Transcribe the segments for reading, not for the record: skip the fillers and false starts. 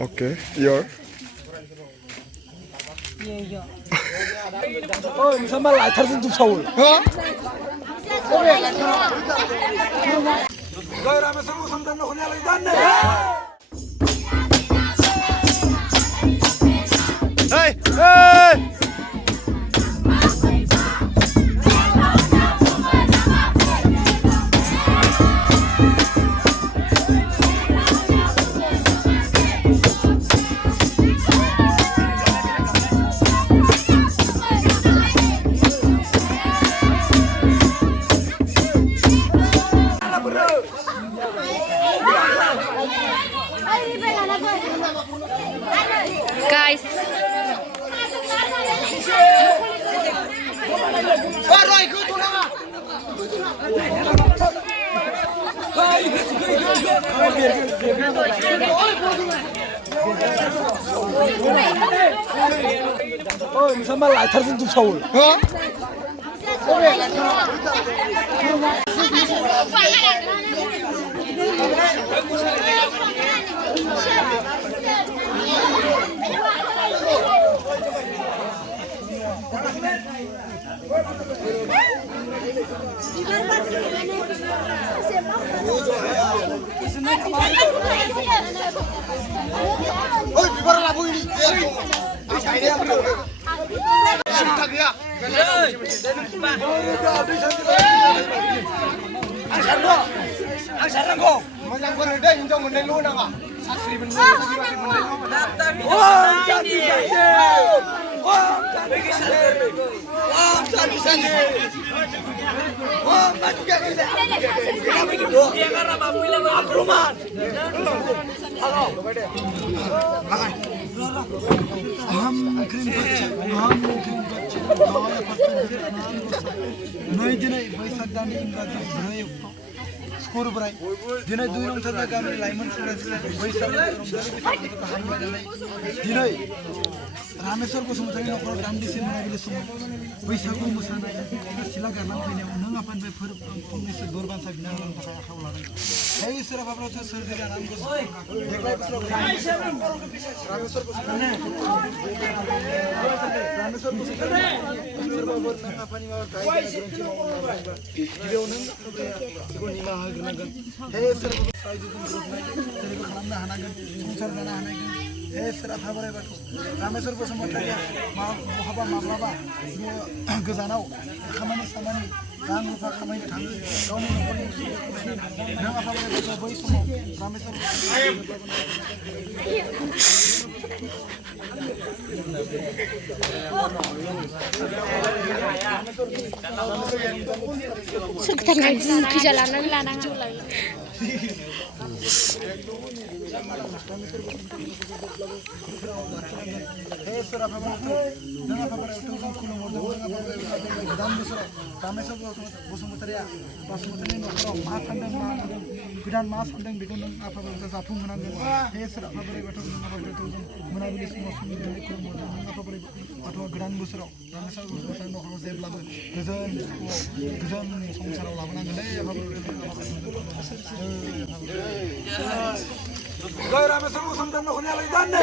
Okay, your. Oh, misalnya lah terus untuk Saul. Huh? Gaya ramai semua sampai nak punya lagi dan. Hey, hey! Guys, Oh, misalnya lah terus untuk Saul. Huh? Oh, biar labu ini. Skor berai, dinai dua orang saja kami laiman sudah selesai. Baisal dinai Rameswar को समुदाय ने अपना काम दिसे मना बिले सम बैसागु मोसानाय सिला गारना फैनायाव नों आफान बे फोर फंनैसो दरबान साबिना होनो थाखाय आखायाव लादों हे इसोरा बाब्राथ' सोर जायगा नाम गोसो देग्लाय बोसोराव रामेश्वर को रामेश्वर को सोरबा बोर नों आफानि माबा गायनाय गोरोन्थि मावनांगौ गिबियाव नों बेखौ निमाहा होग्रोनांगोन हे इसोरखौ रायजोजों गोरोबनाय जेरैबो खालामनो हानांगोन संसार जानो हानांगोन हे इसोरा थाबोराय बाथौ रामेश्वर बसुमतारिया बहाबा माब्लाबा गोजानाव खामानि सामानि रां रुफा खामायनो थाङो गावनि न'खरनि नों आफा बोराइ बाथौआ बै समाव रामेश्वर sebentar perjalanan lanang. Goदान मा सानदों बेखौ नों आफा बोराइ जाफुंहोनांगोन हे सोर आफा बोराइ बाथौ नों आफा बोराइ बाथौजों मोनाबिलि समाव खुलुमनानै खुलुमहरदों नों आफा बोराइ बाथौआ गोदान बोसोराव रामेश्वर बसुमतारिनि न'खराव जेब्लाबो गोजोन संसाराव लाबोनांगोन दै आफा बोराइ जय रामेश्वर बसुमतारिनि न'खरनि आलासि दान जय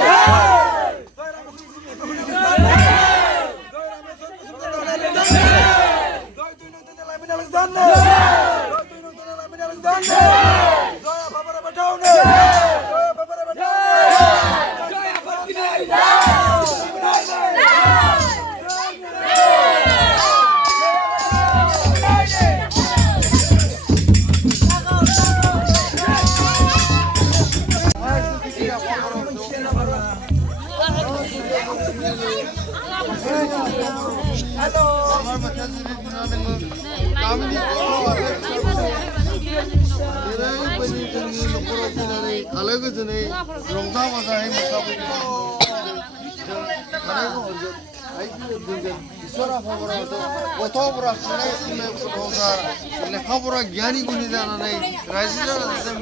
लेखाफोरा गियानी गुनि जानानै रायजो राजाजों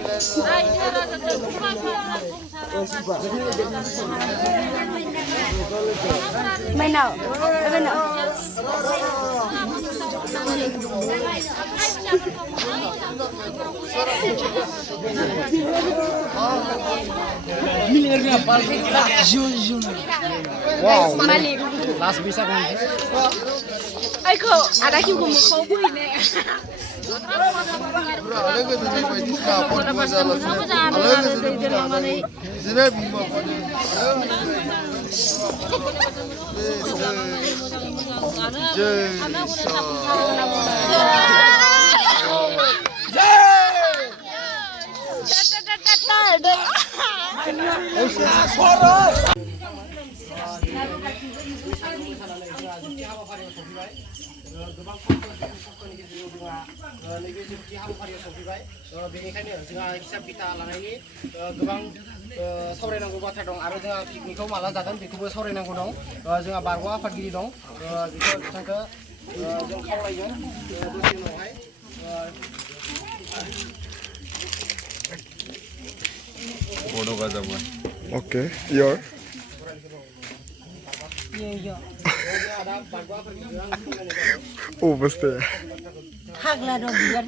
Mainaw. मिलायो Wow. Malik. Last bisa kan? Aiko, ada kiu kau bui ne. गोबां खस्थ'नि गेजेरजों जोंहा नैबे जोबथि हाबाफारियाव सफैबाय बेनिखायनो जोंहा हिसाब बिथा लानायनि गोबां सावरायनांगौ बाथ्रा दं आरो जोंहा पिकनिकखौ माला जागोन बेखौबो सावरायनांगौ दं जोंहा बारग' आफादगिरि दं बेखौ बिथांखौ जों खावलायगोन दसे उनावहाय Okay, your. Oh, pasti. Hagla dong biar